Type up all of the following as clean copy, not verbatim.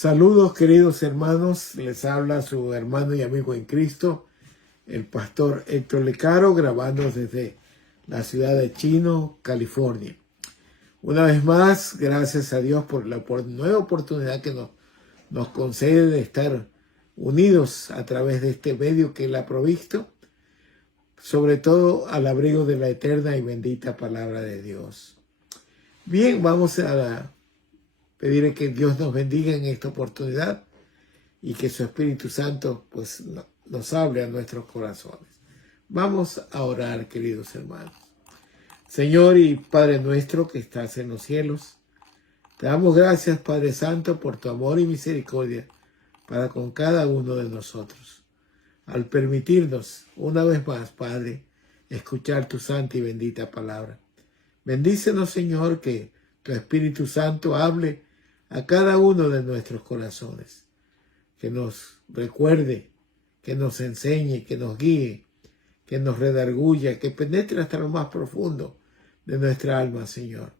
Saludos, queridos hermanos, les habla su hermano y amigo en Cristo, el pastor Héctor Lecaro, grabando desde la ciudad de Chino, California. Una vez más, gracias a Dios por la nueva oportunidad que nos concede de estar unidos a través de este medio que Él ha provisto, sobre todo al abrigo de la eterna y bendita palabra de Dios. Bien, vamos a pedirle que Dios nos bendiga en esta oportunidad y que su Espíritu Santo pues nos hable a nuestros corazones. Vamos a orar, queridos hermanos. Señor y Padre nuestro que estás en los cielos, te damos gracias, Padre Santo, por tu amor y misericordia para con cada uno de nosotros. Al permitirnos una vez más, Padre, escuchar tu santa y bendita palabra. Bendícenos, Señor, que tu Espíritu Santo hable a cada uno de nuestros corazones, que nos recuerde, que nos enseñe, que nos guíe, que nos redarguya, que penetre hasta lo más profundo de nuestra alma, Señor.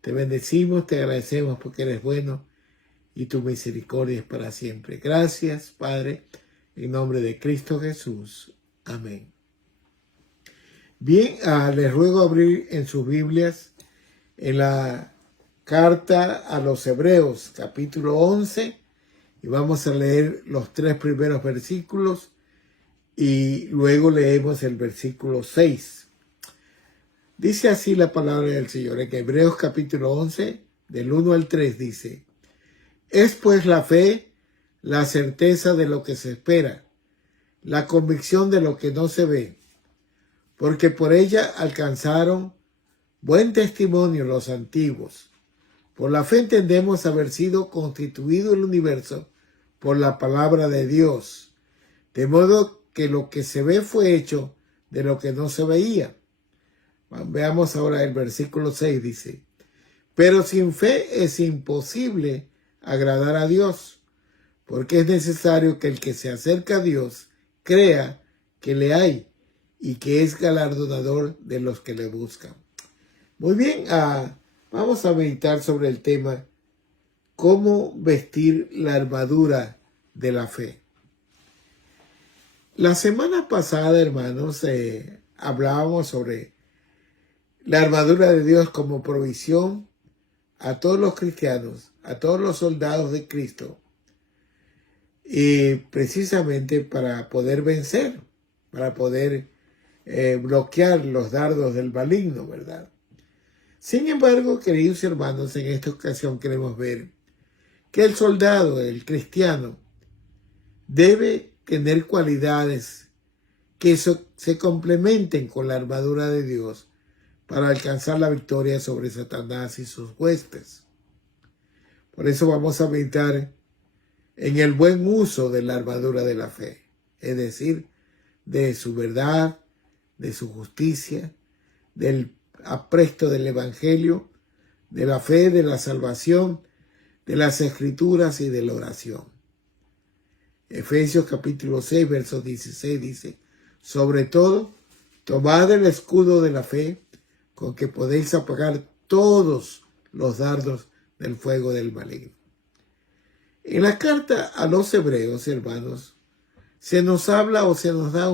Te bendecimos, te agradecemos porque eres bueno y tu misericordia es para siempre. Gracias, Padre, en nombre de Cristo Jesús. Amén. Bien, les ruego abrir en sus Biblias en la Carta a los Hebreos, capítulo 11, y vamos a leer los 3 primeros versículos y luego leemos el versículo 6. Dice así la palabra del Señor en Hebreos capítulo 11, del 1 al 3 dice: Es pues la fe, la certeza de lo que se espera, la convicción de lo que no se ve, porque por ella alcanzaron buen testimonio los antiguos. Por la fe entendemos haber sido constituido el universo por la palabra de Dios, de modo que lo que se ve fue hecho de lo que no se veía. Veamos ahora el versículo 6, dice: Pero sin fe es imposible agradar a Dios, porque es necesario que el que se acerca a Dios crea que le hay y que es galardonador de los que le buscan. Muy bien, vamos a meditar sobre el tema cómo vestir la armadura de la fe. La semana pasada, hermanos, hablábamos sobre la armadura de Dios como provisión a todos los cristianos, a todos los soldados de Cristo, y precisamente para poder vencer, para poder bloquear los dardos del maligno, ¿verdad? Sin embargo, queridos hermanos, en esta ocasión queremos ver que el soldado, el cristiano, debe tener cualidades que se complementen con la armadura de Dios para alcanzar la victoria sobre Satanás y sus huestes. Por eso vamos a meditar en el buen uso de la armadura de la fe, es decir, de su verdad, de su justicia, del apresto del Evangelio, de la fe, de la salvación, de las Escrituras y de la oración. Efesios capítulo 6, verso 16 dice: Sobre todo, tomad el escudo de la fe, con que podéis apagar todos los dardos del fuego del maligno. En la carta a los Hebreos, hermanos, se nos habla o se nos da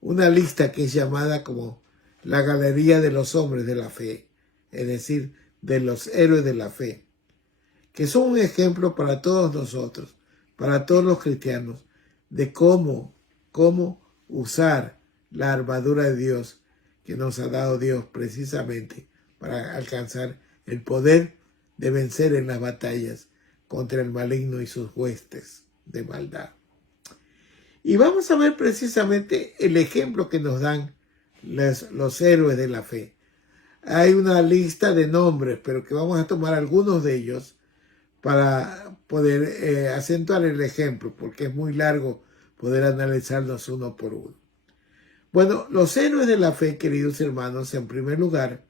una lista que es llamada como la galería de los hombres de la fe, es decir, de los héroes de la fe, que son un ejemplo para todos nosotros, para todos los cristianos, de cómo usar la armadura de Dios que nos ha dado Dios precisamente para alcanzar el poder de vencer en las batallas contra el maligno y sus huestes de maldad. Y vamos a ver precisamente el ejemplo que nos dan los héroes de la fe. Hay una lista de nombres, pero que vamos a tomar algunos de ellos para poder acentuar el ejemplo, porque es muy largo poder analizarlos uno por uno. Bueno, los héroes de la fe, queridos hermanos, en primer lugar,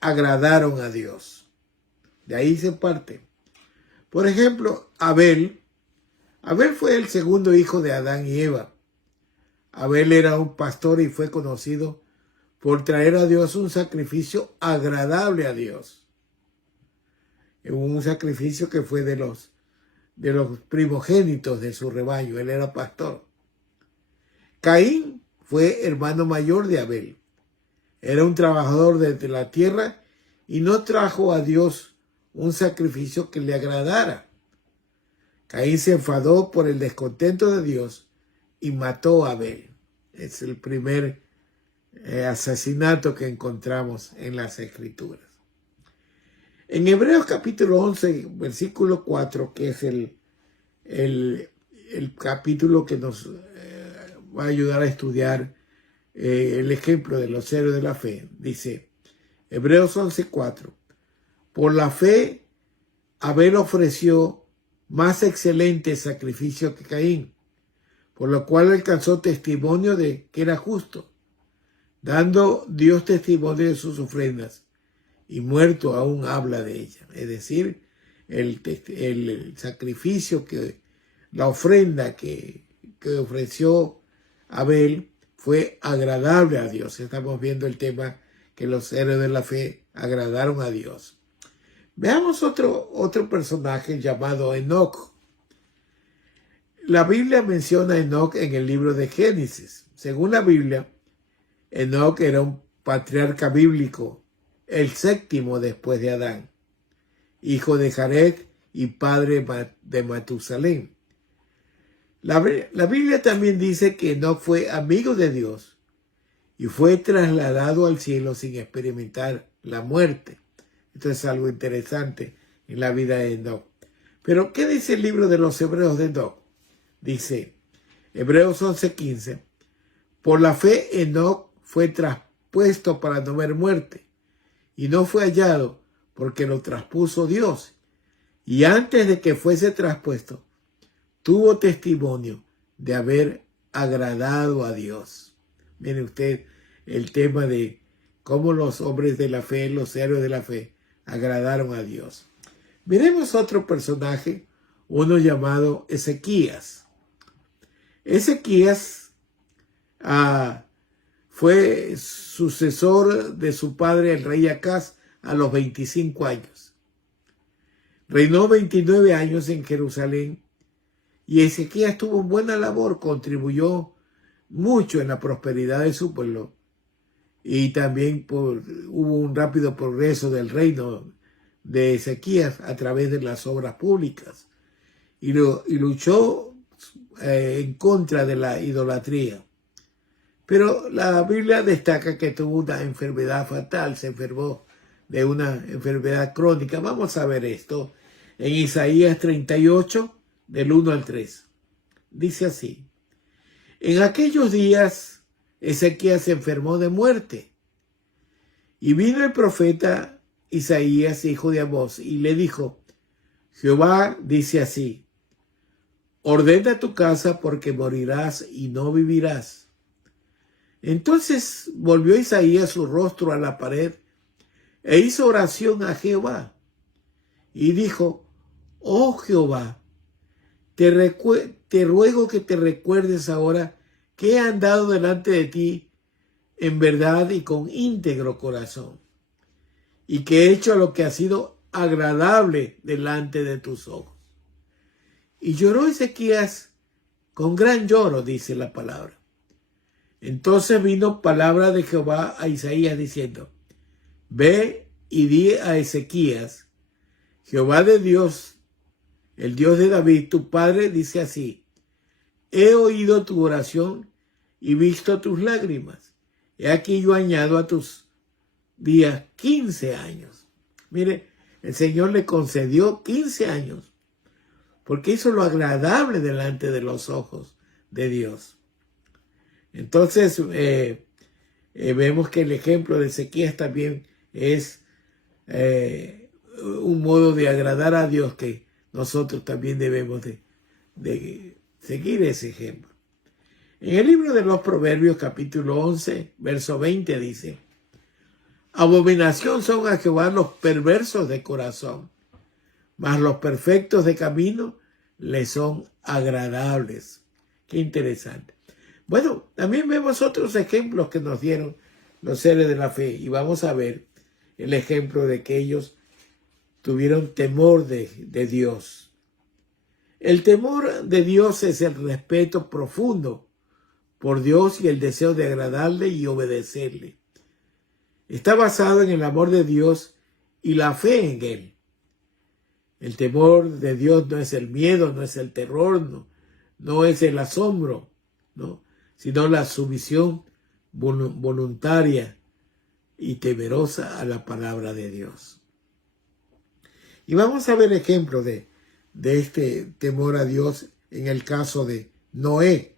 agradaron a Dios. De ahí se parte. Por ejemplo, Abel fue el segundo hijo de Adán y Eva. Abel era un pastor y fue conocido por traer a Dios un sacrificio agradable a Dios. Un sacrificio que fue de de los primogénitos de su rebaño. Él era pastor. Caín fue hermano mayor de Abel. Era un trabajador de la tierra y no trajo a Dios un sacrificio que le agradara. Caín se enfadó por el descontento de Dios y mató a Abel. Es el primer asesinato que encontramos en las Escrituras. En Hebreos capítulo 11, versículo 4, que es el capítulo que nos va a ayudar a estudiar el ejemplo de los héroes de la fe, dice Hebreos 11, 4. Por la fe, Abel ofreció más excelente sacrificio que Caín, por lo cual alcanzó testimonio de que era justo, dando Dios testimonio de sus ofrendas, y muerto aún habla de ella. Es decir, el sacrificio, la ofrenda que ofreció Abel fue agradable a Dios. Estamos viendo el tema que los héroes de la fe agradaron a Dios. Veamos otro personaje llamado Enoc. La Biblia menciona a Enoc en el libro de Génesis. Según la Biblia, Enoc era un patriarca bíblico, el séptimo después de Adán, hijo de Jared y padre de Matusalén. La Biblia también dice que Enoc fue amigo de Dios y fue trasladado al cielo sin experimentar la muerte. Esto es algo interesante en la vida de Enoc. Pero, ¿qué dice el libro de los Hebreos de Enoc? Dice, Hebreos 11:15, por la fe Enoc fue traspuesto para no ver muerte, y no fue hallado porque lo traspuso Dios. Y antes de que fuese traspuesto, tuvo testimonio de haber agradado a Dios. Mire usted el tema de cómo los hombres de la fe, los héroes de la fe, agradaron a Dios. Miremos otro personaje, uno llamado Ezequías. Ezequías fue sucesor de su padre, el rey Acaz, a los 25 años. Reinó 29 años en Jerusalén y Ezequías tuvo buena labor, contribuyó mucho en la prosperidad de su pueblo y también hubo un rápido progreso del reino de Ezequías a través de las obras públicas y luchó en contra de la idolatría. Pero la Biblia destaca que tuvo una enfermedad fatal, se enfermó de una enfermedad crónica. Vamos a ver esto en Isaías 38, del 1 al 3. Dice así, en aquellos días Ezequías se enfermó de muerte, y vino el profeta Isaías, hijo de Amós, y le dijo, Jehová dice así, ordena tu casa porque morirás y no vivirás. Entonces volvió Isaías su rostro a la pared e hizo oración a Jehová y dijo, oh Jehová, te ruego que te recuerdes ahora que he andado delante de ti en verdad y con íntegro corazón, y que he hecho lo que ha sido agradable delante de tus ojos. Y lloró Ezequías con gran lloro, dice la palabra. Entonces vino palabra de Jehová a Isaías diciendo, ve y di a Ezequías, Jehová de Dios, el Dios de David, tu padre, dice así, he oído tu oración y visto tus lágrimas. He aquí yo añado a tus días 15 años. Mire, el Señor le concedió 15 años porque hizo lo agradable delante de los ojos de Dios. Entonces, vemos que el ejemplo de Ezequías también es un modo de agradar a Dios que nosotros también debemos de seguir ese ejemplo. En el libro de los Proverbios, capítulo 11, verso 20, dice, abominación son a Jehová los perversos de corazón, mas los perfectos de camino le son agradables. Qué interesante. Bueno, también vemos otros ejemplos que nos dieron los héroes de la fe y vamos a ver el ejemplo de que ellos tuvieron temor de Dios. El temor de Dios es el respeto profundo por Dios y el deseo de agradarle y obedecerle. Está basado en el amor de Dios y la fe en Él. El temor de Dios no es el miedo, no es el terror, no es el asombro, ¿no? Sino la sumisión voluntaria y temerosa a la palabra de Dios. Y vamos a ver ejemplos de este temor a Dios en el caso de Noé.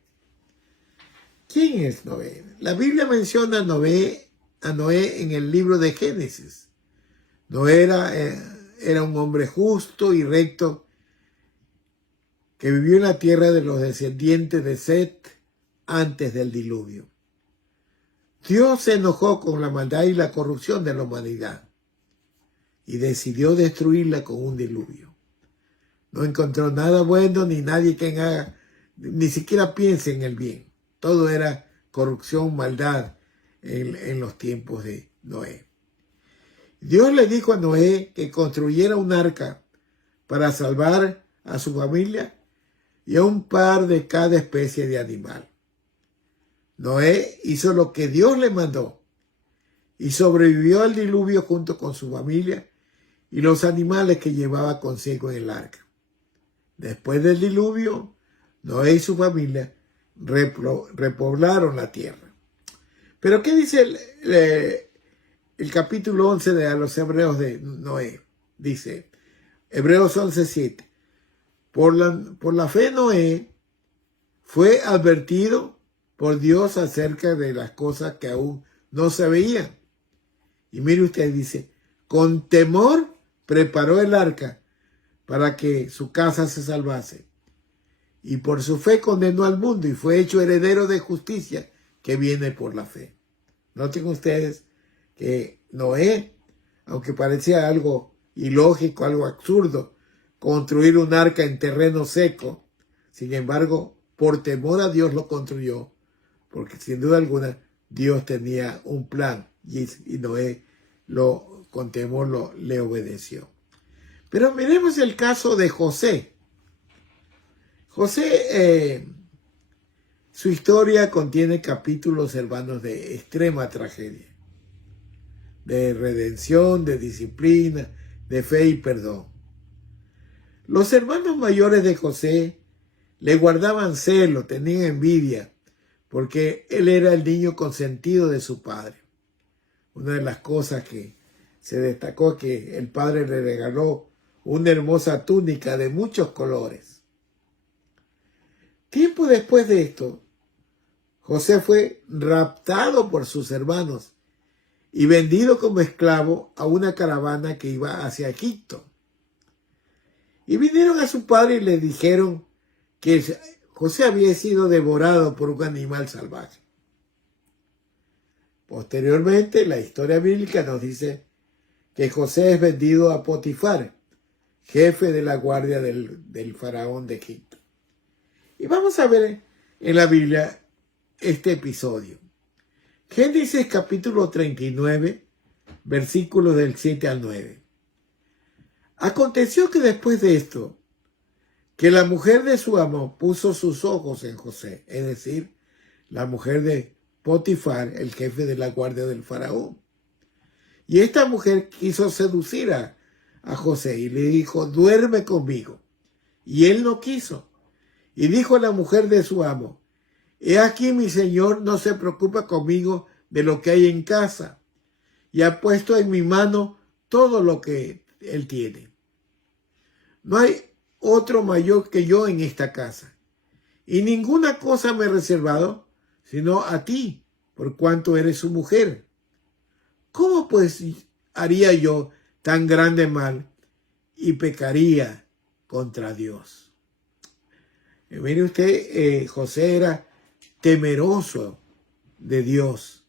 ¿Quién es Noé? La Biblia menciona a Noé en el libro de Génesis. Noé era un hombre justo y recto que vivió en la tierra de los descendientes de Set antes del diluvio. Dios se enojó con la maldad y la corrupción de la humanidad y decidió destruirla con un diluvio. No encontró nada bueno ni nadie que haga, ni siquiera piense en el bien. Todo era corrupción, maldad en los tiempos de Noé. Dios le dijo a Noé que construyera un arca para salvar a su familia y a un par de cada especie de animal. Noé hizo lo que Dios le mandó y sobrevivió al diluvio junto con su familia y los animales que llevaba consigo en el arca. Después del diluvio, Noé y su familia repoblaron la tierra. Pero ¿qué dice el capítulo 11 de los Hebreos de Noé? Dice, Hebreos 11:7. Por la fe Noé fue advertido por Dios acerca de las cosas que aún no se veían. Y mire usted, dice, con temor preparó el arca para que su casa se salvase. Y por su fe condenó al mundo y fue hecho heredero de justicia que viene por la fe. Noten ustedes que Noé, aunque parecía algo ilógico, algo absurdo, construir un arca en terreno seco, sin embargo, por temor a Dios lo construyó, porque sin duda alguna Dios tenía un plan y Noé con temor le obedeció. Pero miremos el caso de José. José, su historia contiene capítulos, hermanos, de extrema tragedia, de redención, de disciplina, de fe y perdón. Los hermanos mayores de José le guardaban celo, tenían envidia, porque él era el niño consentido de su padre. Una de las cosas que se destacó es que el padre le regaló una hermosa túnica de muchos colores. Tiempo después de esto, José fue raptado por sus hermanos y vendido como esclavo a una caravana que iba hacia Egipto. Y vinieron a su padre y le dijeron que José había sido devorado por un animal salvaje. Posteriormente, la historia bíblica nos dice que José es vendido a Potifar, jefe de la guardia del faraón de Egipto. Y vamos a ver en la Biblia este episodio. Génesis capítulo 39, versículos del 7 al 9. Aconteció que después de esto, que la mujer de su amo puso sus ojos en José, es decir, la mujer de Potifar, el jefe de la guardia del faraón. Y esta mujer quiso seducir a José y le dijo, duerme conmigo. Y él no quiso. Y dijo a la mujer de su amo, he aquí mi señor no se preocupa conmigo de lo que hay en casa, y ha puesto en mi mano todo lo que él tiene. No hay otro mayor que yo en esta casa, y ninguna cosa me he reservado, sino a ti, por cuanto eres su mujer. ¿Cómo pues haría yo tan grande mal y pecaría contra Dios? Mire usted, José era temeroso de Dios.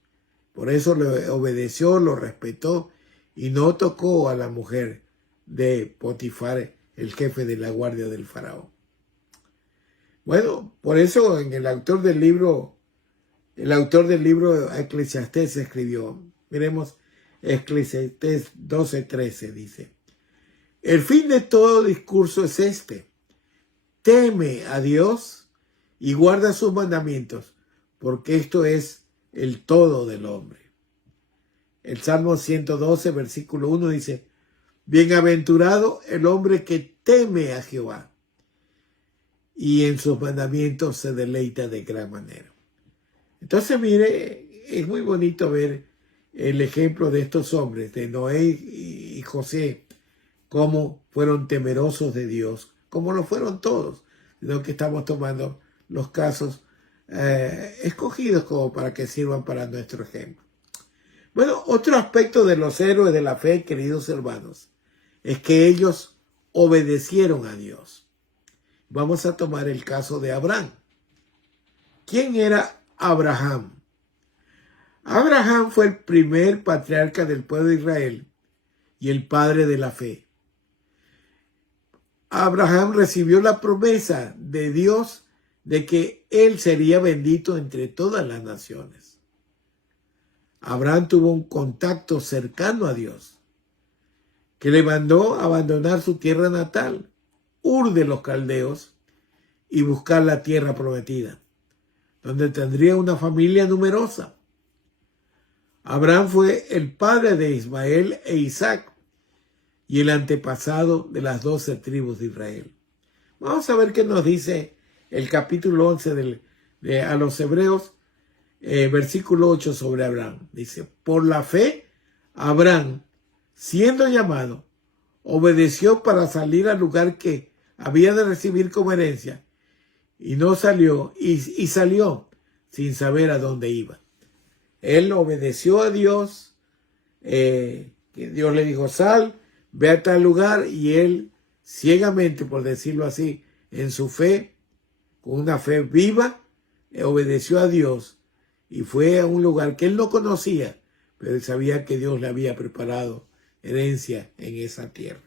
Por eso le obedeció, lo respetó y no tocó a la mujer de Potifar, el jefe de la guardia del faraón. Bueno, por eso el autor del libro Eclesiastés escribió, miremos Eclesiastés 12:13 dice, el fin de todo discurso es este, teme a Dios y guarda sus mandamientos, porque esto es el todo del hombre. El Salmo 112, versículo 1 dice, bienaventurado el hombre que teme a Jehová y en sus mandamientos se deleita de gran manera. Entonces, mire, es muy bonito ver el ejemplo de estos hombres, de Noé y José, cómo fueron temerosos de Dios, como lo fueron todos, sino que estamos tomando los casos escogidos como para que sirvan para nuestro ejemplo. Bueno, otro aspecto de los héroes de la fe, queridos hermanos, es que ellos obedecieron a Dios. Vamos a tomar el caso de Abraham. ¿Quién era Abraham? Abraham fue el primer patriarca del pueblo de Israel y el padre de la fe. Abraham recibió la promesa de Dios de que él sería bendito entre todas las naciones. Abraham tuvo un contacto cercano a Dios, que le mandó a abandonar su tierra natal, Ur de los Caldeos, y buscar la tierra prometida, donde tendría una familia numerosa. Abraham fue el padre de Ismael e Isaac y el antepasado de las 12 tribus de Israel. Vamos a ver qué nos dice el capítulo 11 a los Hebreos, versículo 8 sobre Abraham. Dice, por la fe, Abraham, siendo llamado, obedeció para salir al lugar que había de recibir como herencia, y no salió, y salió sin saber a dónde iba. Él obedeció a Dios, que Dios le dijo, sal, ve a tal lugar, y él ciegamente, por decirlo así, en su fe, con una fe viva, obedeció a Dios y fue a un lugar que él no conocía, pero él sabía que Dios le había preparado herencia en esa tierra.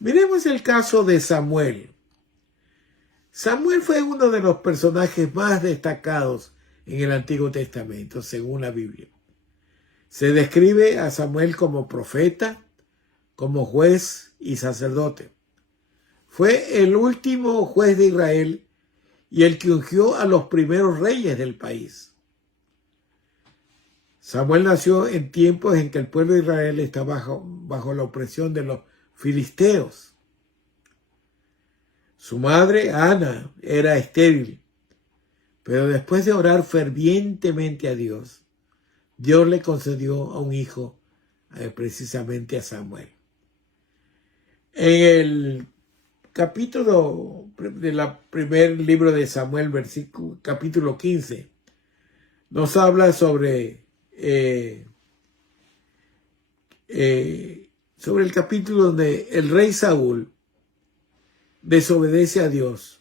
Miremos el caso de Samuel. Samuel fue uno de los personajes más destacados en el Antiguo Testamento, según la Biblia. Se describe a Samuel como profeta, como juez y sacerdote. Fue el último juez de Israel y el que ungió a los primeros reyes del país. Samuel nació en tiempos en que el pueblo de Israel estaba bajo la opresión de los filisteos. Su madre, Ana, era estéril, pero después de orar fervientemente a Dios, Dios le concedió a un hijo, precisamente a Samuel. En el capítulo del primer libro de Samuel, capítulo 15, nos habla sobre el capítulo donde el rey Saúl desobedece a Dios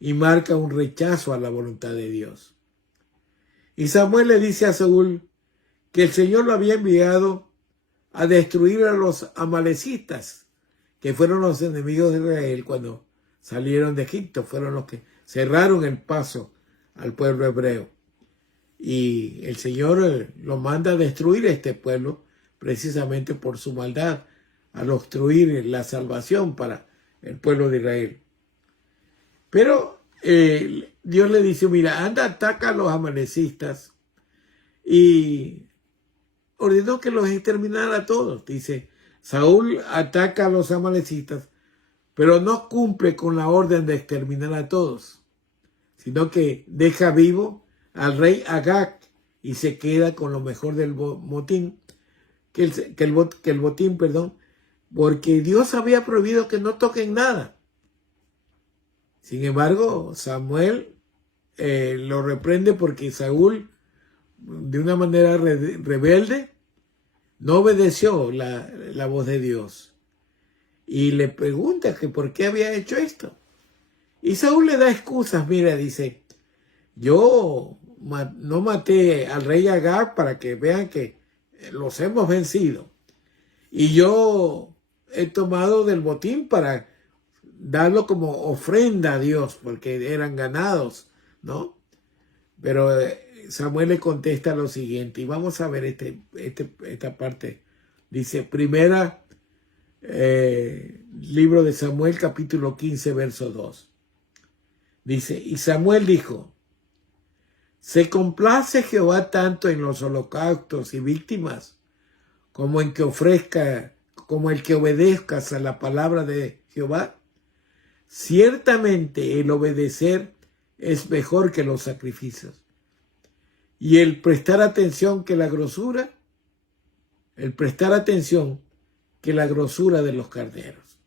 y marca un rechazo a la voluntad de Dios. Y Samuel le dice a Saúl que el Señor lo había enviado a destruir a los amalecitas, que fueron los enemigos de Israel cuando salieron de Egipto, fueron los que cerraron el paso al pueblo hebreo. Y el Señor lo manda a destruir a este pueblo precisamente por su maldad, al obstruir la salvación para el pueblo de Israel. Pero Dios le dice, mira, anda, ataca a los amalecitas, y ordenó que los exterminara a todos. Dice, Saúl ataca a los amalecitas, pero no cumple con la orden de exterminar a todos, sino que deja vivo al rey Agag y se queda con lo mejor del botín, que el botín, porque Dios había prohibido que no toquen nada. Sin embargo, Samuel lo reprende porque Saúl, de una manera rebelde, no obedeció la voz de Dios. Y le pregunta que por qué había hecho esto. Y Saúl le da excusas. Mira, dice, yo no maté al rey Agag para que vean que los hemos vencido. Y yo he tomado del botín para darlo como ofrenda a Dios, porque eran ganados, ¿no? Pero Samuel le contesta lo siguiente, y vamos a ver esta parte. Dice, primera Libro de Samuel, capítulo 15, verso 2. Dice, y Samuel dijo, ¿se complace Jehová tanto en los holocaustos y víctimas como en que como el que obedezcas a la palabra de Jehová? Ciertamente el obedecer es mejor que los sacrificios, y el prestar atención que la grosura de los carneros.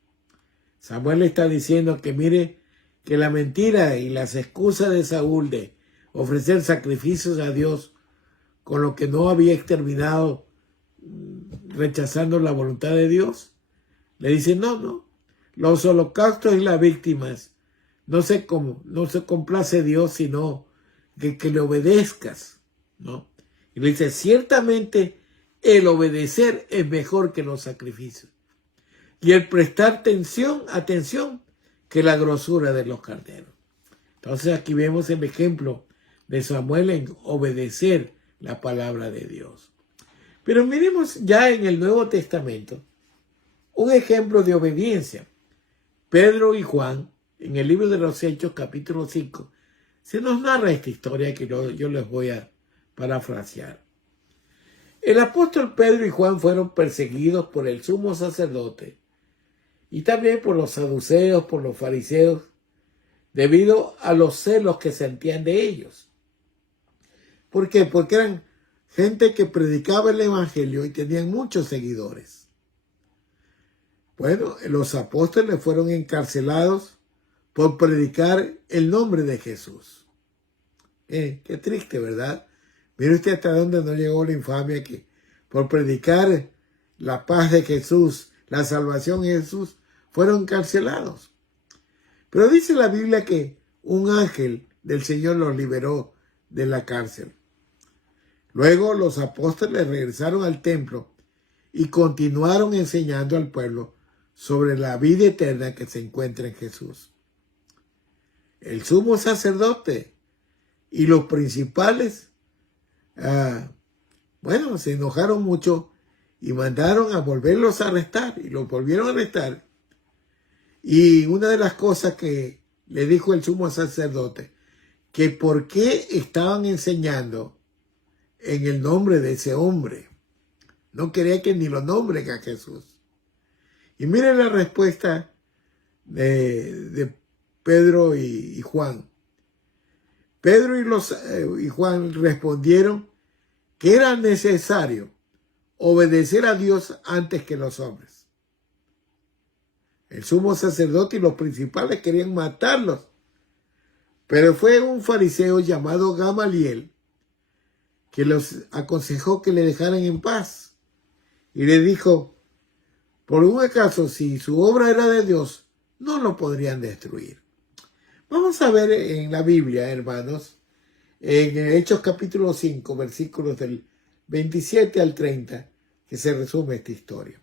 Samuel está diciendo que mire que la mentira y las excusas de Saúl de ofrecer sacrificios a Dios con lo que no había exterminado, rechazando la voluntad de Dios, le dice no, los holocaustos y las víctimas no se complace Dios, sino que le obedezcas, ¿no? Y le dice, ciertamente el obedecer es mejor que los sacrificios, y el prestar atención que la grosura de los carneros. Entonces aquí vemos el ejemplo de Samuel en obedecer la palabra de Dios. Pero miremos ya en el Nuevo Testamento un ejemplo de obediencia. Pedro y Juan, en el libro de los Hechos, capítulo 5, se nos narra esta historia que yo les voy a parafrasear. El apóstol Pedro y Juan fueron perseguidos por el sumo sacerdote y también por los saduceos, por los fariseos, debido a los celos que sentían de ellos. ¿Por qué? Porque eran gente que predicaba el evangelio y tenían muchos seguidores. Bueno, los apóstoles fueron encarcelados por predicar el nombre de Jesús. Qué triste, ¿verdad? Mire usted hasta dónde no llegó la infamia, que por predicar la paz de Jesús, la salvación de Jesús, fueron encarcelados. Pero dice la Biblia que un ángel del Señor los liberó de la cárcel. Luego los apóstoles regresaron al templo y continuaron enseñando al pueblo sobre la vida eterna que se encuentra en Jesús. El sumo sacerdote y los principales, se enojaron mucho y mandaron a volverlos a arrestar, y los volvieron a arrestar. Y una de las cosas que le dijo el sumo sacerdote, que por qué estaban enseñando en el nombre de ese hombre. No quería que ni lo nombren a Jesús. Y miren la respuesta de Pedro y Juan. Pedro y Juan respondieron que era necesario obedecer a Dios antes que los hombres. El sumo sacerdote y los principales querían matarlos, pero fue un fariseo llamado Gamaliel que los aconsejó que le dejaran en paz, y le dijo, por un acaso, si su obra era de Dios, no lo podrían destruir. Vamos a ver en la Biblia, hermanos, en Hechos capítulo 5, versículos del 27 al 30, que se resume esta historia.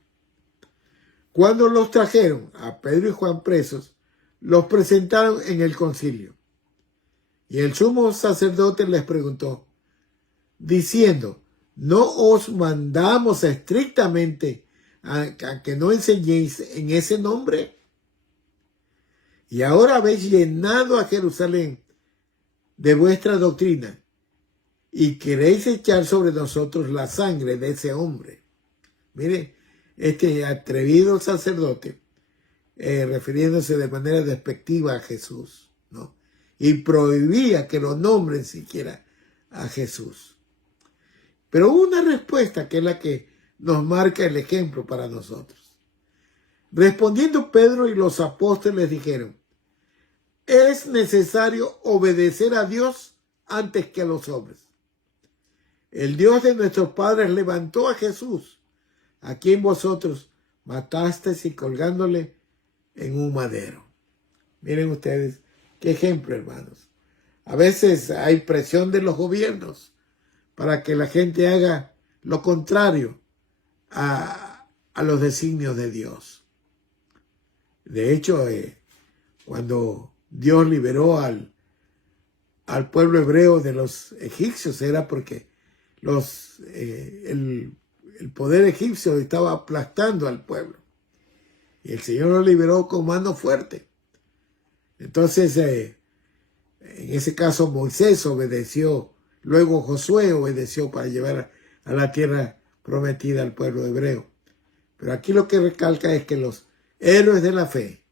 Cuando los trajeron a Pedro y Juan presos, los presentaron en el concilio. Y el sumo sacerdote les preguntó, diciendo, ¿no os mandamos estrictamente a que no enseñéis en ese nombre? Y ahora habéis llenado a Jerusalén de vuestra doctrina y queréis echar sobre nosotros la sangre de ese hombre. Mire, este atrevido sacerdote, refiriéndose de manera despectiva a Jesús, ¿no? Y prohibía que lo nombren siquiera a Jesús. Pero hubo una respuesta que es la que nos marca el ejemplo para nosotros. Respondiendo Pedro y los apóstoles dijeron, es necesario obedecer a Dios antes que a los hombres. El Dios de nuestros padres levantó a Jesús, a quien vosotros matasteis y colgándole en un madero. Miren ustedes, qué ejemplo, hermanos. A veces hay presión de los gobiernos para que la gente haga lo contrario a los designios de Dios. De hecho, cuando Dios liberó al pueblo hebreo de los egipcios, era porque el poder egipcio estaba aplastando al pueblo. Y el Señor lo liberó con mano fuerte. Entonces, en ese caso Moisés obedeció, luego Josué obedeció para llevar a la tierra prometida al pueblo hebreo. Pero aquí lo que recalca es que los héroes de la fe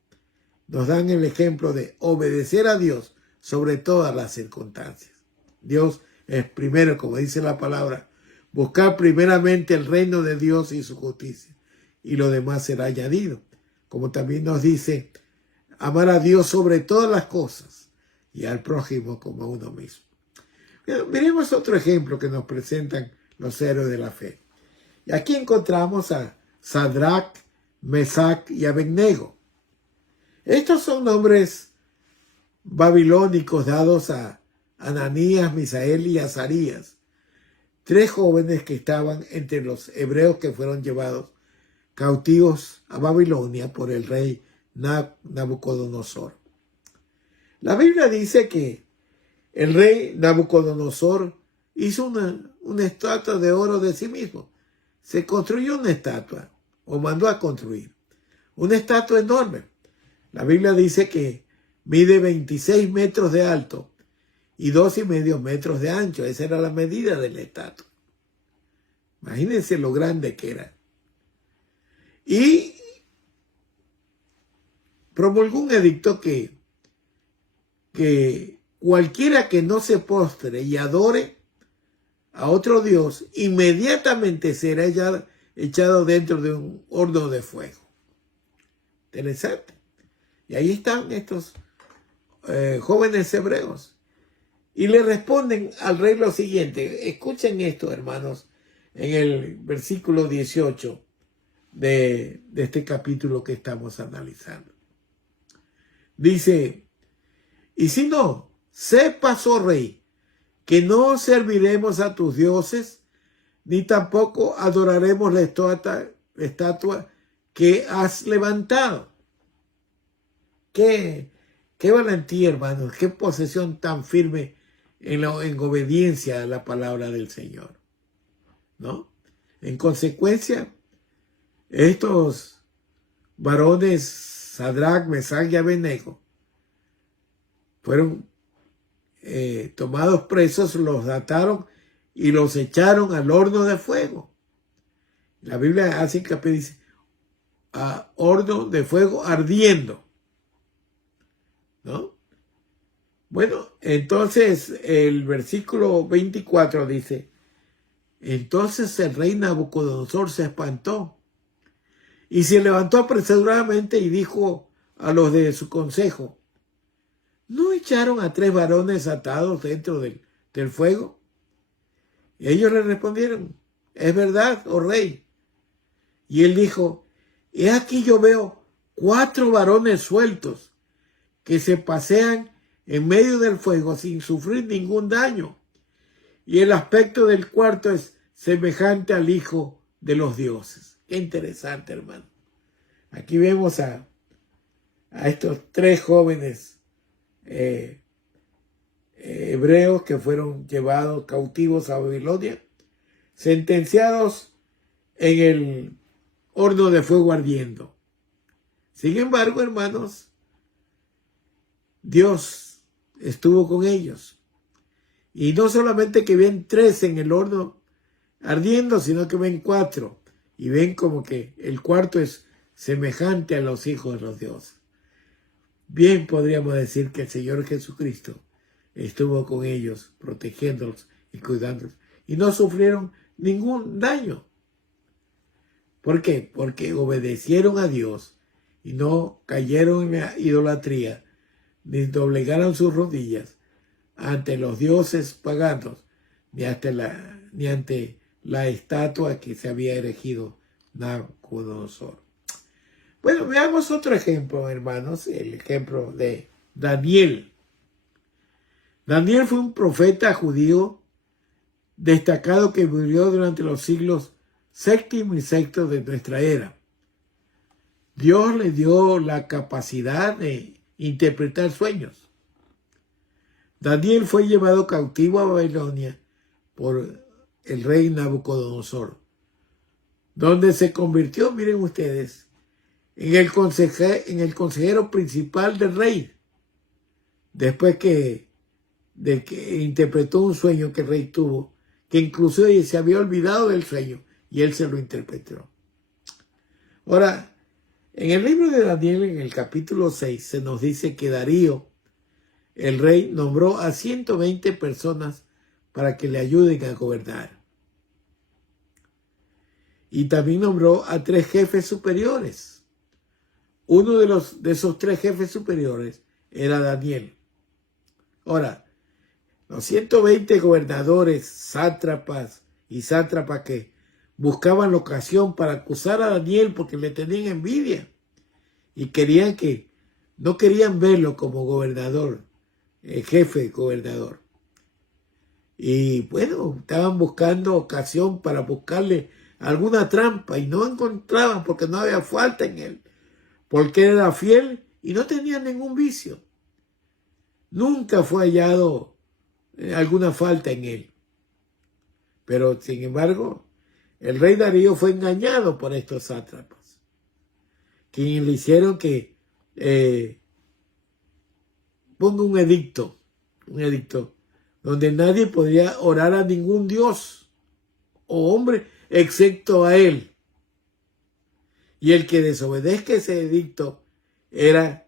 nos dan el ejemplo de obedecer a Dios sobre todas las circunstancias. Dios es primero, como dice la palabra, buscar primeramente el reino de Dios y su justicia, y lo demás será añadido. Como también nos dice, amar a Dios sobre todas las cosas y al prójimo como a uno mismo. Miremos otro ejemplo que nos presentan los héroes de la fe. Y aquí encontramos a Sadrach, Mesach y Abednego. Estos son nombres babilónicos dados a Ananías, Misael y Azarías, tres jóvenes que estaban entre los hebreos que fueron llevados cautivos a Babilonia por el rey Nabucodonosor. La Biblia dice que el rey Nabucodonosor hizo una estatua de oro de sí mismo. Se construyó una estatua, o mandó a construir, una estatua enorme. La Biblia dice que mide 26 metros de alto y 2,5 metros de ancho. Esa era la medida de la estatua. Imagínense lo grande que era. Y promulgó un edicto que cualquiera que no se postre y adore a otro Dios, inmediatamente será echado dentro de un horno de fuego. Interesante. Y ahí están estos jóvenes hebreos. Y le responden al rey lo siguiente. Escuchen esto, hermanos, en el versículo 18 de este capítulo que estamos analizando. Dice, y si no, sepas, oh rey, que no serviremos a tus dioses, ni tampoco adoraremos la estatua que has levantado. Qué valentía, hermanos, qué posesión tan firme en obediencia a la palabra del Señor, ¿no? En consecuencia, estos varones, Sadrach, Mesach y Abednego, fueron tomados presos, los ataron y los echaron al horno de fuego. La Biblia hace hincapié, dice, a horno de fuego ardiendo, ¿no? Bueno, entonces el versículo 24 dice, entonces el rey Nabucodonosor se espantó y se levantó apresuradamente y dijo a los de su consejo, ¿no echaron a 3 varones atados dentro del fuego? Y ellos le respondieron, es verdad, oh rey. Y él dijo, he aquí yo veo 4 varones sueltos que se pasean en medio del fuego sin sufrir ningún daño. Y el aspecto del cuarto es semejante al Hijo de los dioses. Qué interesante, hermano. Aquí vemos a estos 3 jóvenes hebreos que fueron llevados cautivos a Babilonia, sentenciados en el horno de fuego ardiendo. Sin embargo, hermanos, Dios estuvo con ellos. Y no solamente que ven 3 en el horno ardiendo, sino que ven 4. Y ven como que el cuarto es semejante a los hijos de los dioses. Bien podríamos decir que el Señor Jesucristo estuvo con ellos, protegiéndolos y cuidándolos. Y no sufrieron ningún daño. ¿Por qué? Porque obedecieron a Dios y no cayeron en la idolatría, ni doblegaron sus rodillas ante los dioses paganos, ni ante la estatua que se había erigido Nabucodonosor. Bueno, veamos otro ejemplo, hermanos, el ejemplo de Daniel. Daniel fue un profeta judío destacado que vivió durante los siglos VII y VI de nuestra era. Dios le dio la capacidad de interpretar sueños. Daniel fue llevado cautivo a Babilonia por el rey Nabucodonosor, donde se convirtió, miren ustedes, en el consejero principal del rey, después de que interpretó un sueño que el rey tuvo, que inclusive se había olvidado del sueño y él se lo interpretó. Ahora, en el libro de Daniel, en el capítulo 6, se nos dice que Darío, el rey, nombró a 120 personas para que le ayuden a gobernar. Y también nombró a 3 jefes superiores. Uno de esos 3 jefes superiores era Daniel. Ahora, los 120 gobernadores, sátrapas y sátrapas que buscaban la ocasión para acusar a Daniel porque le tenían envidia y no querían verlo como gobernador, jefe gobernador. Y bueno, estaban buscando ocasión para buscarle alguna trampa y no encontraban porque no había falta en él, porque él era fiel y no tenía ningún vicio. Nunca fue hallado alguna falta en él. Pero sin embargo, el rey Darío fue engañado por estos sátrapas, quienes le hicieron que ponga un edicto donde nadie podría orar a ningún dios o hombre excepto a él. Y el que desobedezca ese edicto era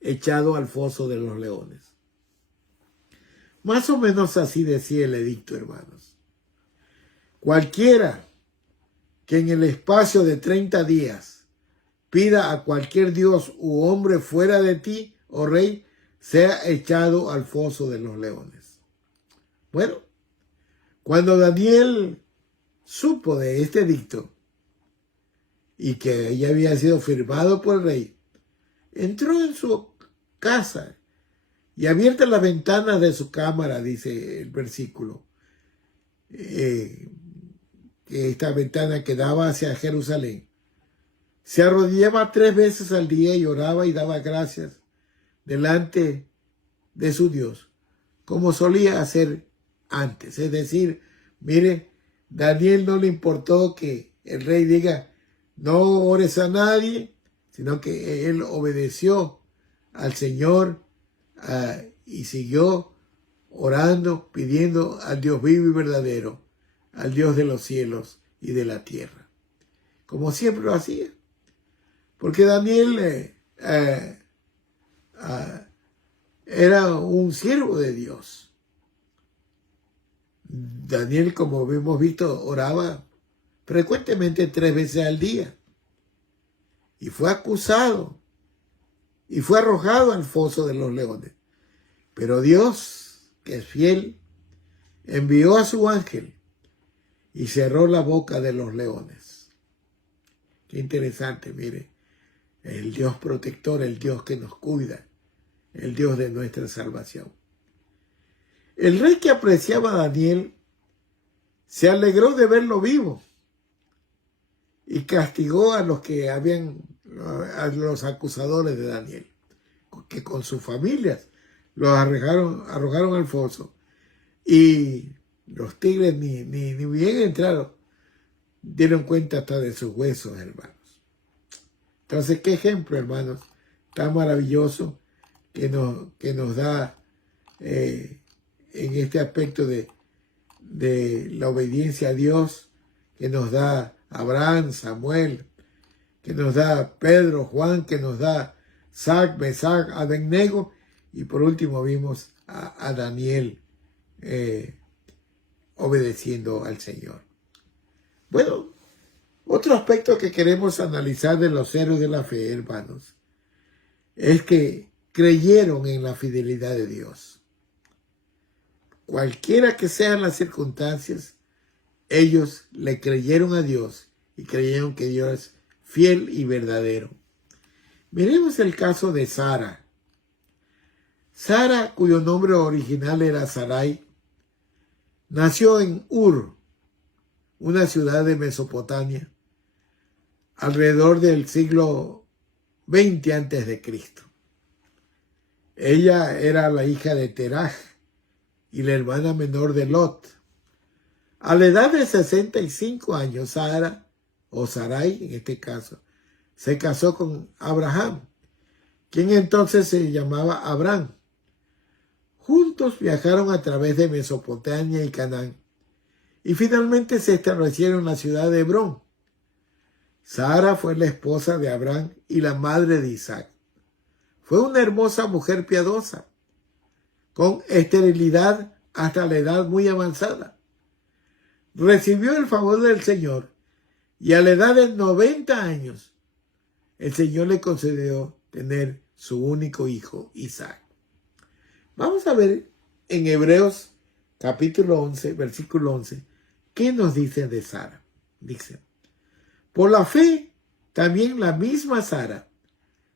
echado al foso de los leones. Más o menos así decía el edicto, hermanos. Cualquiera que en el espacio de 30 días pida a cualquier dios u hombre fuera de ti, oh rey, sea echado al foso de los leones. Bueno, cuando Daniel supo de este edicto y que ya había sido firmado por el rey, entró en su casa y abiertas las ventanas de su cámara, dice el versículo, que esta ventana que daba hacia Jerusalén, se arrodillaba 3 veces al día y oraba y daba gracias delante de su Dios, como solía hacer antes. Es decir, mire, Daniel no le importó que el rey diga, no ores a nadie, sino que él obedeció al Señor y siguió orando, pidiendo al Dios vivo y verdadero, al Dios de los cielos y de la tierra, como siempre lo hacía. Porque Daniel era un siervo de Dios. Daniel, como hemos visto, oraba frecuentemente 3 veces al día. Y fue acusado y fue arrojado al foso de los leones. Pero Dios, que es fiel, envió a su ángel y cerró la boca de los leones. Qué interesante, mire. El Dios protector, el Dios que nos cuida, el Dios de nuestra salvación. El rey que apreciaba a Daniel se alegró de verlo vivo y castigó a los los acusadores de Daniel, que con sus familias los arrojaron al foso. Y los tigres ni bien entraron, dieron cuenta hasta de sus huesos, hermanos. Entonces, qué ejemplo, hermanos, tan maravilloso que nos da en este aspecto de la obediencia a Dios, que nos da Abraham, Samuel, que nos da Pedro, Juan, que nos da Sac, Mesac, Abednego, y por último vimos a Daniel obedeciendo al Señor. Bueno, otro aspecto que queremos analizar de los héroes de la fe, hermanos, es que creyeron en la fidelidad de Dios. Cualquiera que sean las circunstancias, ellos le creyeron a Dios y creyeron que Dios es fiel y verdadero. Miremos el caso de Sara. Sara, cuyo nombre original era Sarai, nació en Ur, una ciudad de Mesopotamia, alrededor del siglo XX a.C. Ella era la hija de Teraj y la hermana menor de Lot. A la edad de 65 años, Sara, o Sarai en este caso, se casó con Abraham, quien entonces se llamaba Abraham. Juntos viajaron a través de Mesopotamia y Canaán, y finalmente se establecieron en la ciudad de Hebrón. Sara fue la esposa de Abraham y la madre de Isaac. Fue una hermosa mujer piadosa, con esterilidad hasta la edad muy avanzada. Recibió el favor del Señor y a la edad de 90 años, el Señor le concedió tener su único hijo, Isaac. Vamos a ver en Hebreos capítulo 11, versículo 11, ¿qué nos dice de Sara? Dice: por la fe, también la misma Sara,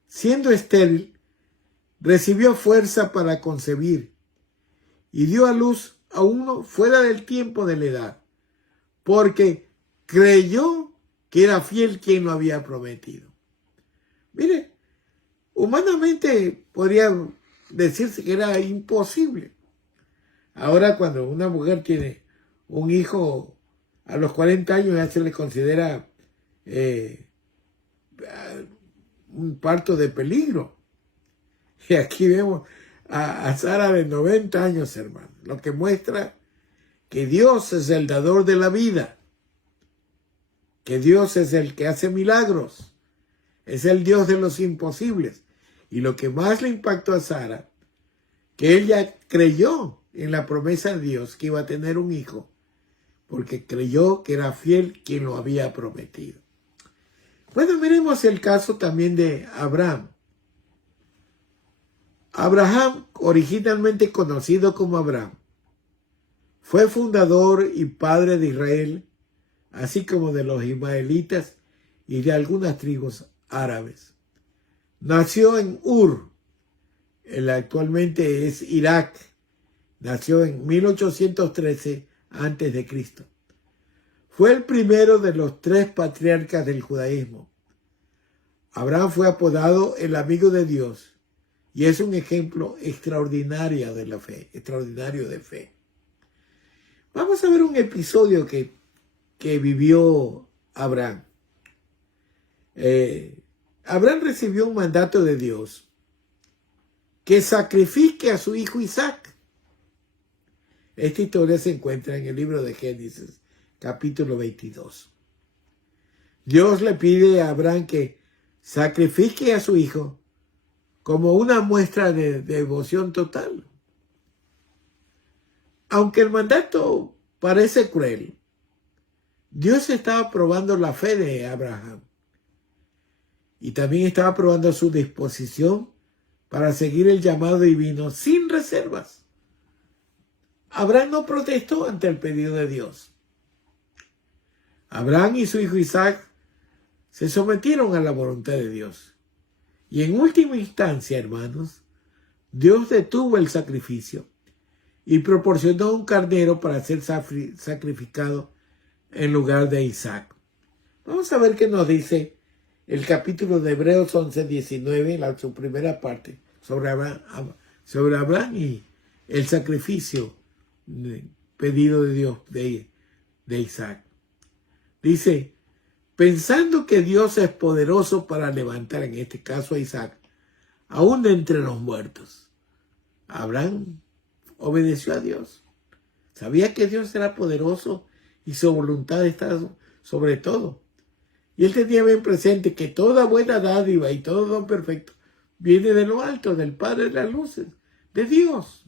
siendo estéril, recibió fuerza para concebir y dio a luz a uno fuera del tiempo de la edad, porque creyó que era fiel quien lo había prometido. Mire, humanamente podría decirse que era imposible. Ahora, cuando una mujer tiene un hijo a los 40 años, ya se le considera un parto de peligro. Y aquí vemos a Sara de 90 años, hermano, lo que muestra que Dios es el dador de la vida, que Dios es el que hace milagros, es el Dios de los imposibles. Y lo que más le impactó a Sara, que ella creyó en la promesa de Dios que iba a tener un hijo, porque creyó que era fiel quien lo había prometido. Bueno, miremos el caso también de Abraham. Abraham, originalmente conocido como Abraham, fue fundador y padre de Israel, así como de los ismaelitas y de algunas tribus árabes. Nació en Ur, el actualmente es Irak. Nació en 1813 a.C. Fue el primero de los 3 patriarcas del judaísmo. Abraham fue apodado el amigo de Dios y es un ejemplo extraordinario de fe. Vamos a ver un episodio que vivió Abraham. Abraham recibió un mandato de Dios que sacrifique a su hijo Isaac. Esta historia se encuentra en el libro de Génesis, capítulo 22. Dios le pide a Abraham que sacrifique a su hijo como una muestra de devoción total. Aunque el mandato parece cruel, Dios estaba probando la fe de Abraham y también estaba probando su disposición para seguir el llamado divino sin reservas. Abraham no protestó ante el pedido de Dios. Abraham y su hijo Isaac se sometieron a la voluntad de Dios. Y en última instancia, hermanos, Dios detuvo el sacrificio y proporcionó un carnero para ser sacrificado en lugar de Isaac. Vamos a ver qué nos dice el capítulo de Hebreos 11:19, su primera parte, sobre Abraham y el sacrificio pedido de Dios de Isaac. Dice: pensando que Dios es poderoso para levantar, en este caso a Isaac, aún de entre los muertos. Abraham obedeció a Dios. Sabía que Dios era poderoso y su voluntad estaba sobre todo. Y él tenía bien presente que toda buena dádiva y todo don perfecto viene de lo alto, del Padre de las luces, de Dios.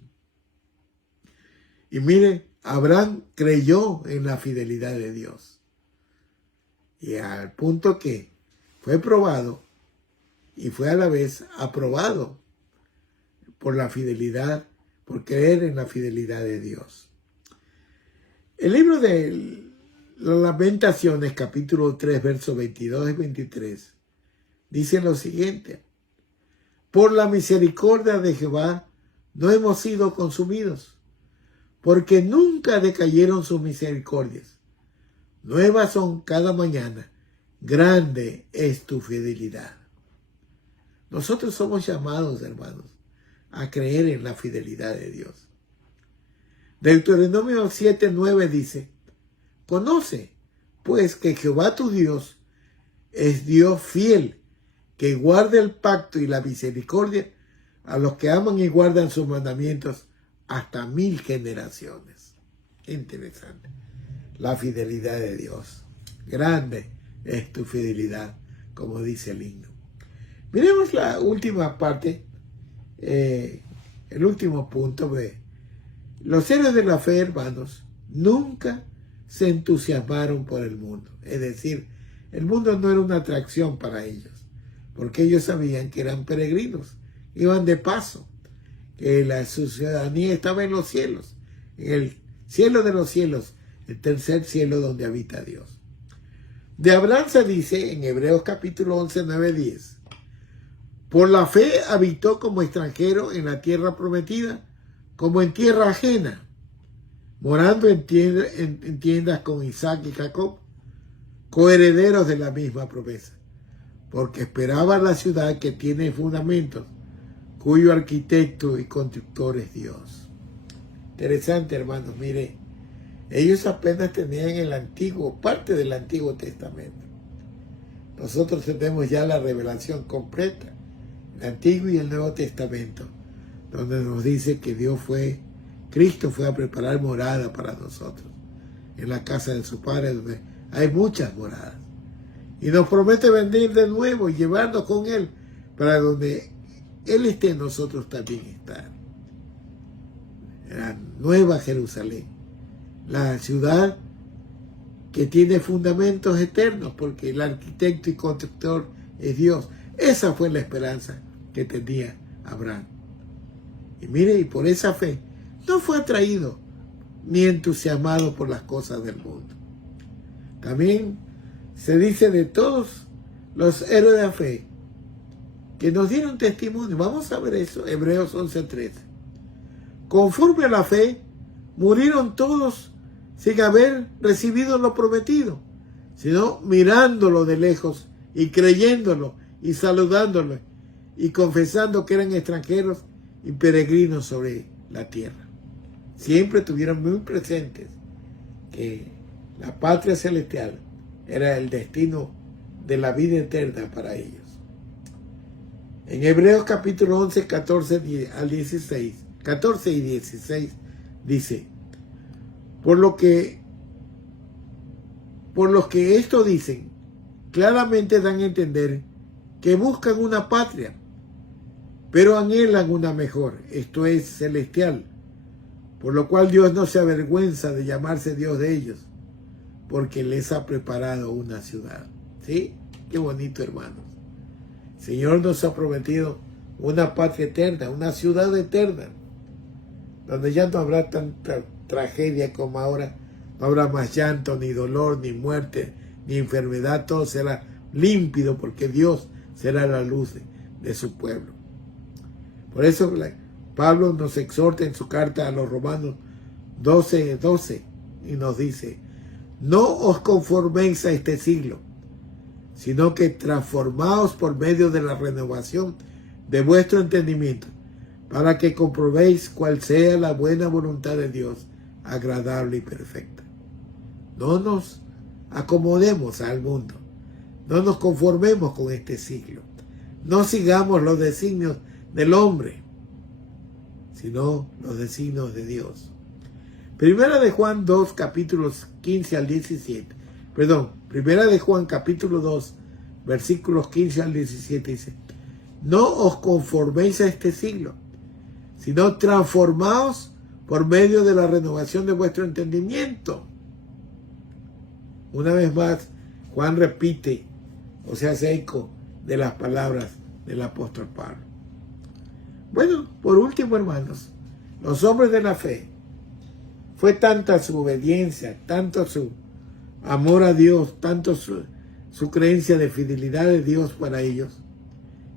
Y mire, Abraham creyó en la fidelidad de Dios. Y al punto que fue probado y fue a la vez aprobado por la fidelidad, por creer en la fidelidad de Dios. El libro de las Lamentaciones, capítulo 3, versos 22 y 23, dice lo siguiente: por la misericordia de Jehová no hemos sido consumidos, porque nunca decayeron sus misericordias. Nuevas son cada mañana, grande es tu fidelidad. Nosotros somos llamados, hermanos, a creer en la fidelidad de Dios. Deuteronomio 7:9 dice: conoce, pues, que Jehová tu Dios es Dios fiel, que guarde el pacto y la misericordia a los que aman y guardan sus mandamientos hasta 1000 generaciones. Interesante. La fidelidad de Dios. Grande es tu fidelidad, como dice el himno. Miremos la última parte, el último punto. Los héroes de la fe, hermanos, nunca se entusiasmaron por el mundo. Es decir, el mundo no era una atracción para ellos, porque ellos sabían que eran peregrinos, iban de paso, que su ciudadanía estaba en los cielos, en el cielo de los cielos, el tercer cielo donde habita Dios. De Abraham se dice en Hebreos capítulo 11, 9, 10, por la fe habitó como extranjero en la tierra prometida, como en tierra ajena, morando en tiendas con Isaac y Jacob, coherederos de la misma promesa, porque esperaba la ciudad que tiene fundamentos, cuyo arquitecto y constructor es Dios. Interesante, hermanos, mire, ellos apenas tenían parte del Antiguo Testamento. Nosotros tenemos ya la revelación completa, el Antiguo y el Nuevo Testamento, donde nos dice que Cristo fue a preparar morada para nosotros, en la casa de su Padre, donde hay muchas moradas. Y nos promete venir de nuevo y llevarnos con Él, para donde Él esté, nosotros también estar. La Nueva Jerusalén, la ciudad que tiene fundamentos eternos, porque el arquitecto y constructor es Dios. Esa fue la esperanza que tenía Abraham. Y mire, y por esa fe no fue atraído ni entusiasmado por las cosas del mundo. También se dice de todos los héroes de la fe que nos dieron testimonio. Vamos a ver eso, Hebreos 11:13. Conforme a la fe, murieron todos sin haber recibido lo prometido, sino mirándolo de lejos y creyéndolo y saludándolo y confesando que eran extranjeros y peregrinos sobre la tierra. Siempre tuvieron muy presentes que la patria celestial era el destino de la vida eterna para ellos. En Hebreos capítulo 11, 14 y 16 dice, por los que esto dicen, claramente dan a entender que buscan una patria, pero anhelan una mejor, esto es celestial, por lo cual Dios no se avergüenza de llamarse Dios de ellos, porque les ha preparado una ciudad. ¿Sí? Qué bonito, hermanos. El Señor nos ha prometido una patria eterna, una ciudad eterna, donde ya no habrá tanta tragedia como ahora, no habrá más llanto, ni dolor, ni muerte, ni enfermedad, todo será límpido, porque Dios será la luz de su pueblo. Por eso Pablo nos exhorta en su carta a los Romanos 12:12 y nos dice, no os conforméis a este siglo, sino que transformaos por medio de la renovación de vuestro entendimiento, para que comprobéis cuál sea la buena voluntad de Dios, agradable y perfecta. No nos acomodemos al mundo, no nos conformemos con este siglo, no sigamos los designios del hombre, sino los designios de Dios. Primera de Juan 2, capítulos 15 al 17. Primera de Juan, capítulo 2, versículos 15 al 17 dice, no os conforméis a este siglo, sino transformaos por medio de la renovación de vuestro entendimiento. Una vez más, Juan repite, o sea, hace eco de las palabras del apóstol Pablo. Bueno, por último, hermanos, los hombres de la fe, fue tanta su obediencia, tanto su amor a Dios, tanto su creencia de fidelidad de Dios para ellos,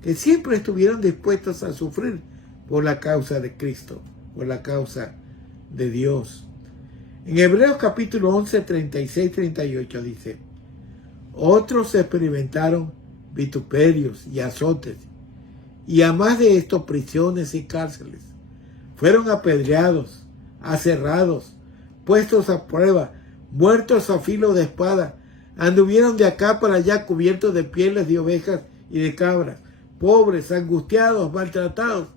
que siempre estuvieron dispuestos a sufrir por la causa de Cristo, por la causa de Dios. En Hebreos capítulo 11, 36, 38 dice, otros experimentaron vituperios y azotes, y a más de esto prisiones y cárceles. Fueron apedreados, aserrados, puestos a prueba, muertos a filo de espada, anduvieron de acá para allá cubiertos de pieles de ovejas y de cabras, pobres, angustiados, maltratados,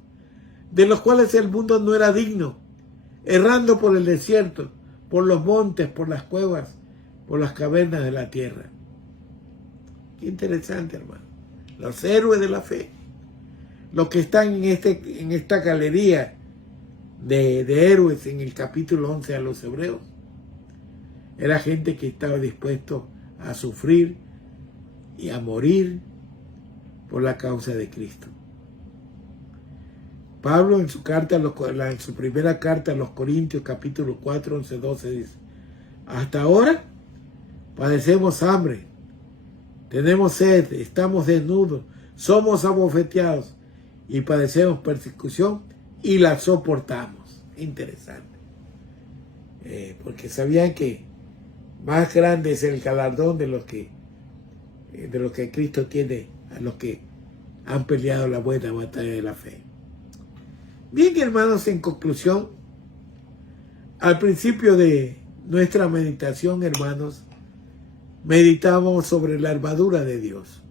de los cuales el mundo no era digno, errando por el desierto, por los montes, por las cuevas, por las cavernas de la tierra. Qué interesante, hermano. Los héroes de la fe, los que están en esta galería de héroes en el capítulo 11 a los Hebreos, era gente que estaba dispuesto a sufrir y a morir por la causa de Cristo. Pablo en su primera carta a los Corintios, capítulo 4, 11, 12, dice: hasta ahora padecemos hambre, tenemos sed, estamos desnudos, somos abofeteados y padecemos persecución y la soportamos. Interesante. Porque sabían que más grande es el galardón de lo que Cristo tiene a los que han peleado la buena batalla de la fe. Bien, hermanos, en conclusión, al principio de nuestra meditación, hermanos, meditamos sobre la armadura de Dios.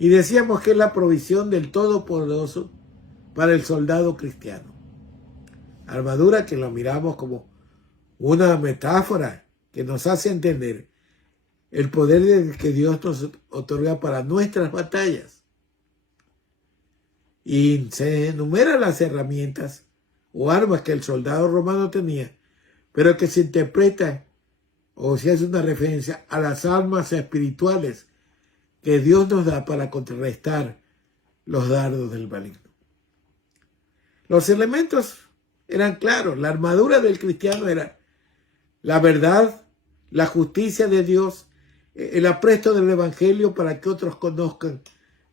Y decíamos que es la provisión del Todopoderoso para el soldado cristiano. Armadura que lo miramos como una metáfora que nos hace entender el poder que Dios nos otorga para nuestras batallas. Y se enumeran las herramientas o armas que el soldado romano tenía, pero que se interpreta o se hace una referencia a las armas espirituales que Dios nos da para contrarrestar los dardos del maligno. Los elementos eran claros. La armadura del cristiano era la verdad, la justicia de Dios, el apresto del evangelio para que otros conozcan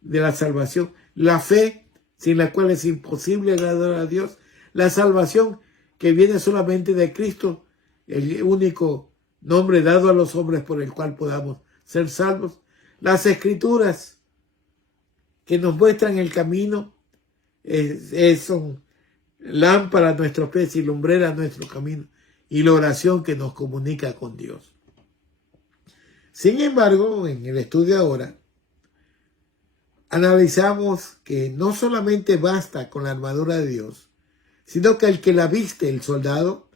de la salvación, la fe sin la cual es imposible agradar a Dios, la salvación que viene solamente de Cristo, el único nombre dado a los hombres por el cual podamos ser salvos, las escrituras que nos muestran el camino, son lámpara a nuestros pies y lumbrera a nuestro camino, y la oración que nos comunica con Dios. Sin embargo, en el estudio ahora, analizamos que no solamente basta con la armadura de Dios, sino que el que la viste, el soldado,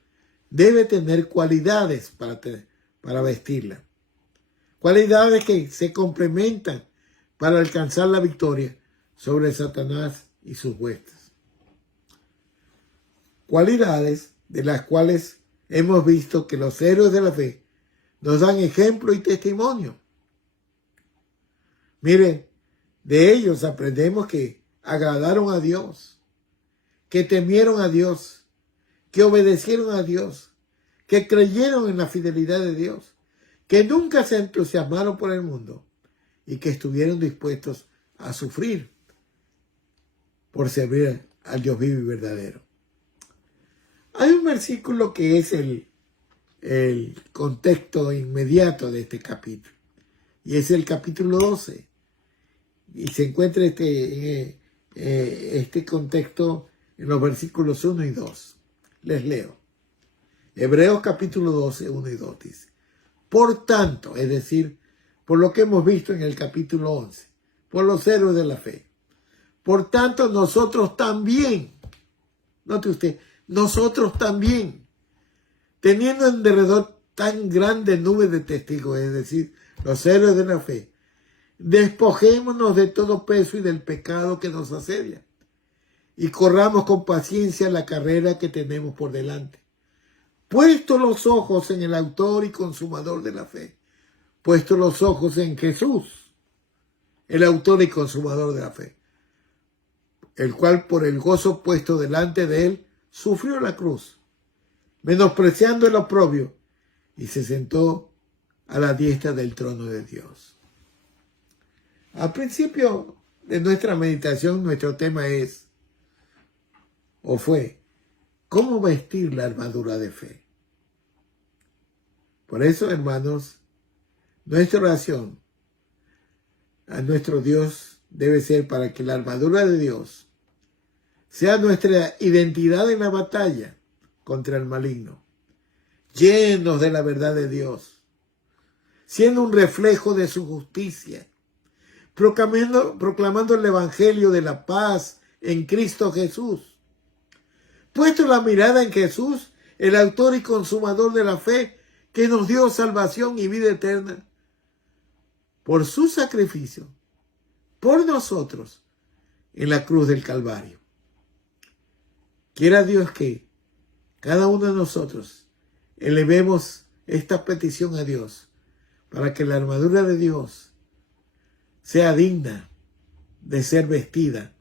debe tener cualidades para vestirla. Cualidades que se complementan para alcanzar la victoria sobre Satanás y sus huestes. Cualidades de las cuales hemos visto que los héroes de la fe nos dan ejemplo y testimonio. Miren, de ellos aprendemos que agradaron a Dios, que temieron a Dios, que obedecieron a Dios, que creyeron en la fidelidad de Dios, que nunca se entusiasmaron por el mundo y que estuvieron dispuestos a sufrir por servir al Dios vivo y verdadero. Hay un versículo que es el contexto inmediato de este capítulo, y es el capítulo 12. Y se encuentra este contexto en los versículos 1 y 2. Les leo. Hebreos capítulo 12, 1 y 2 dice: por tanto, es decir, por lo que hemos visto en el capítulo 11, por los héroes de la fe, por tanto nosotros también, note usted, nosotros también, teniendo en derredor tan grande nube de testigos, es decir, los héroes de la fe, despojémonos de todo peso y del pecado que nos asedia y corramos con paciencia la carrera que tenemos por delante. Puesto los ojos en el autor y consumador de la fe, puesto los ojos en Jesús, el autor y consumador de la fe, el cual por el gozo puesto delante de él sufrió la cruz, menospreciando el oprobio, y se sentó a la diestra del trono de Dios. Al principio de nuestra meditación, nuestro tema fue, ¿cómo vestir la armadura de fe? Por eso, hermanos, nuestra oración a nuestro Dios debe ser para que la armadura de Dios sea nuestra identidad en la batalla contra el maligno, llenos de la verdad de Dios, siendo un reflejo de su justicia, proclamando el evangelio de la paz en Cristo Jesús. Puesto la mirada en Jesús, el autor y consumador de la fe, que nos dio salvación y vida eterna, por su sacrificio, por nosotros, en la cruz del Calvario. Quiera Dios que cada uno de nosotros elevemos esta petición a Dios, para que la armadura de Dios sea digna de ser vestida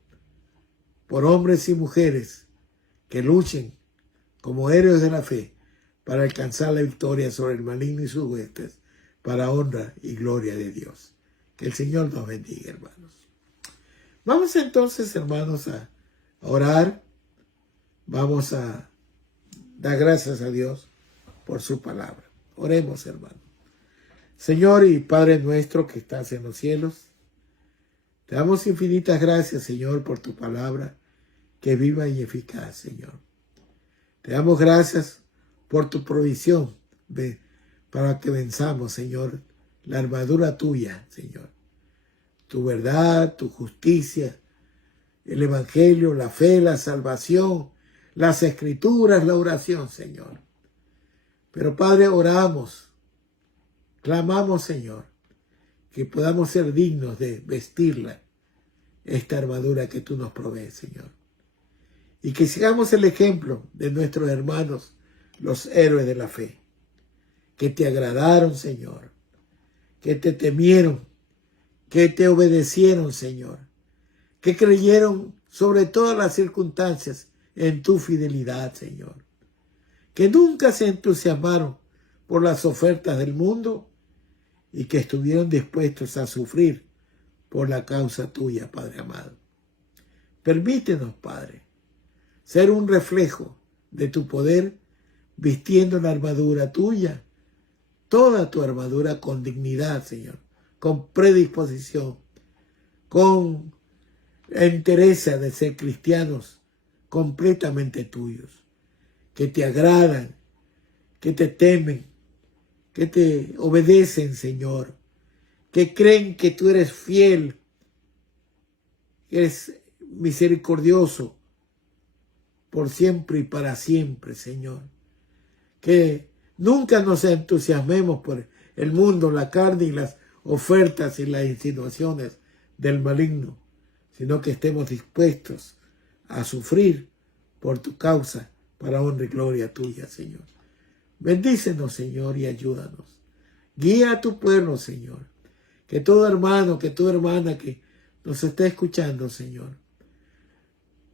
por hombres y mujeres que luchen como héroes de la fe para alcanzar la victoria sobre el maligno y sus huestes, para honra y gloria de Dios. Que el Señor nos bendiga, hermanos. Vamos entonces, hermanos, a orar. Vamos a dar gracias a Dios por su palabra. Oremos, hermanos. Señor y Padre nuestro que estás en los cielos, te damos infinitas gracias, Señor, por tu palabra, que es viva y eficaz, Señor. Te damos gracias por tu provisión para que venzamos, Señor, la armadura tuya, Señor. Tu verdad, tu justicia, el evangelio, la fe, la salvación, las escrituras, la oración, Señor. Pero, Padre, oramos, clamamos, Señor, que podamos ser dignos de vestirla, esta armadura que tú nos provees, Señor. Y que sigamos el ejemplo de nuestros hermanos, los héroes de la fe, que te agradaron, Señor, que te temieron, que te obedecieron, Señor, que creyeron sobre todas las circunstancias en tu fidelidad, Señor, que nunca se entusiasmaron por las ofertas del mundo y que estuvieron dispuestos a sufrir por la causa tuya, Padre amado. Permítenos, Padre, ser un reflejo de tu poder, vistiendo la armadura tuya, toda tu armadura con dignidad, Señor, con predisposición, con entereza de ser cristianos completamente tuyos, que te agradan, que te temen, que te obedecen, Señor, que creen que tú eres fiel, que eres misericordioso por siempre y para siempre, Señor. Que nunca nos entusiasmemos por el mundo, la carne y las ofertas y las insinuaciones del maligno, sino que estemos dispuestos a sufrir por tu causa para honra y gloria tuya, Señor. Bendícenos, Señor, y ayúdanos. Guía a tu pueblo, Señor. Que todo hermano, que toda hermana que nos esté escuchando, Señor,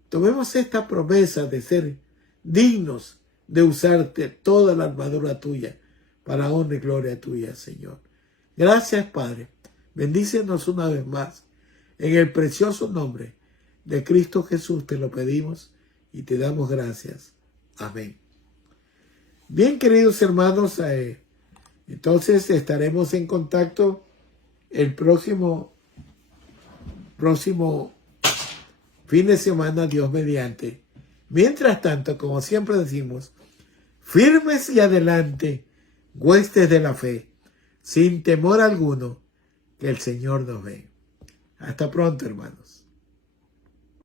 tomemos esta promesa de ser dignos de usarte toda la armadura tuya para honra y gloria tuya, Señor. Gracias, Padre. Bendícenos una vez más. En el precioso nombre de Cristo Jesús te lo pedimos y te damos gracias. Amén. Bien, queridos hermanos, entonces estaremos en contacto el próximo fin de semana, Dios mediante. Mientras tanto, como siempre decimos, firmes y adelante, huestes de la fe, sin temor alguno, que el Señor nos ve. Hasta pronto, hermanos.